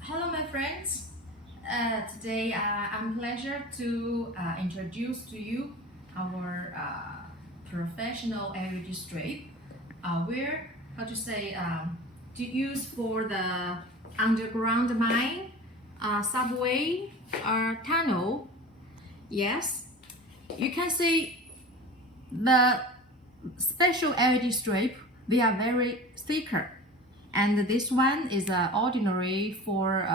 Hello my friends, today I'm pleasure to introduce to you our professional LED strip where to use for the underground mine, subway or tunnel. Yes, you can see the special LED strip, they are very thicker. And this one is ordinary for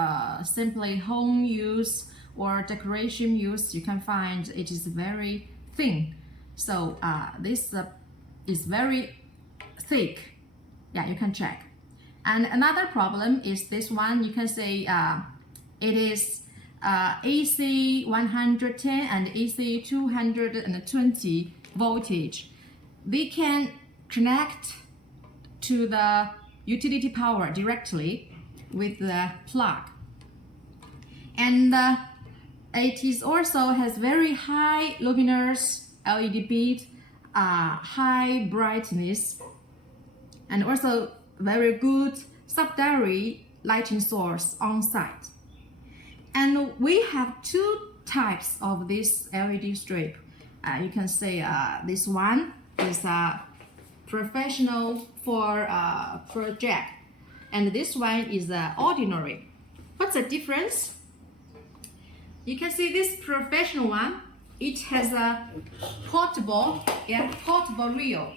simply home use or decoration use. You can find it is very thin. So this is very thick. Yeah, you can check. And another problem is this one. You can say it is AC110 and AC220 voltage. We can connect to the utility power directly with the plug, and it is also has very high luminous LED bead, high brightness, and also very good subsidiary lighting source on site. And we have two types of this LED strip. You can say this one is professional for project, and this one is ordinary. What's the difference? You can see this professional one, it has a portable reel,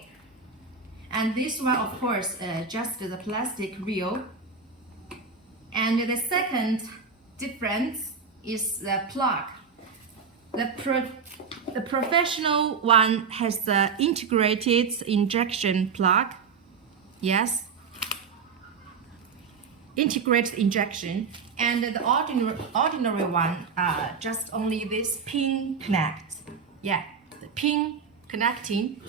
and this one of course just the plastic reel. And the second difference is the plug. The professional one has the integrated injection plug. Yes, integrated injection. And the ordinary one, just only this pin connect. Yeah, the pin connecting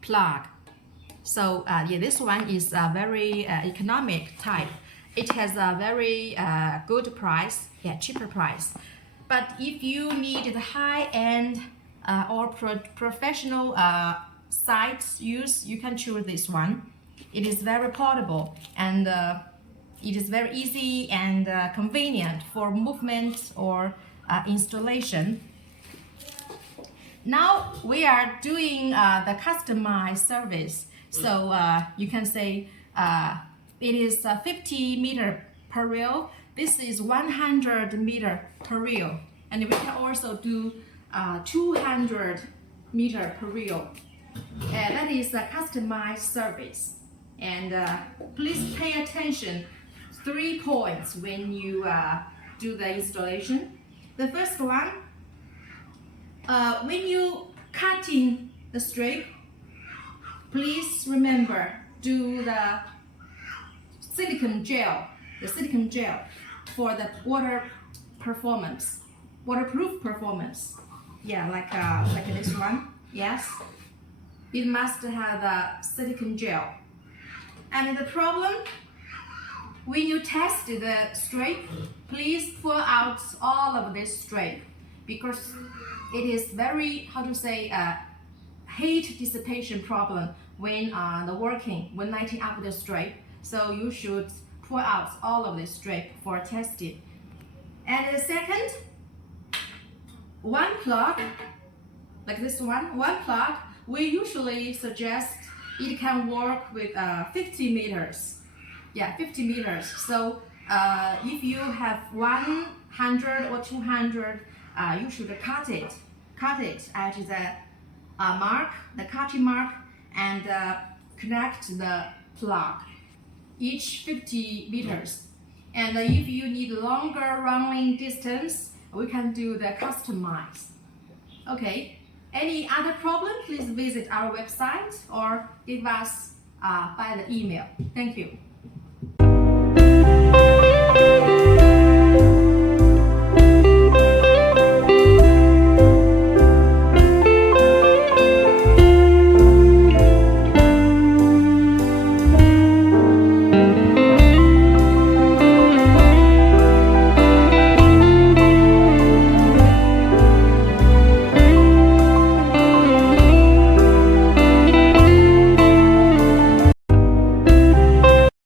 plug. So yeah, this one is a very economic type. It has a very good price, cheaper price. But if you need the high-end or professional site use, you can choose this one. It is very portable, and it is very easy and convenient for movement or installation. Now we are doing the customized service. So you can say it is 50 meter per reel. This is 100 meter per reel, and we can also do 200 meter per reel. That is a customized service. And please pay attention 3 points when you do the installation. The first one, when you cutting the strip, please remember do the silicone gel. The silicone gel for the waterproof performance. Yeah, like this one. Yes, it must have the silicone gel. And the problem, when you test the strip, please pull out all of this strip, because it is very heat dissipation problem when when lighting up the strip. So you should pull out all of this strip for testing. And the second, one plug, like this one plug, we usually suggest it can work with 50 meters. Yeah, 50 meters. So if you have 100 or 200, you should cut it at the the cutting mark, and connect the plug each 50 meters. And if you need longer running distance, we can do the customize. Okay, any other problem, please visit our website or give us by the email. Thank you.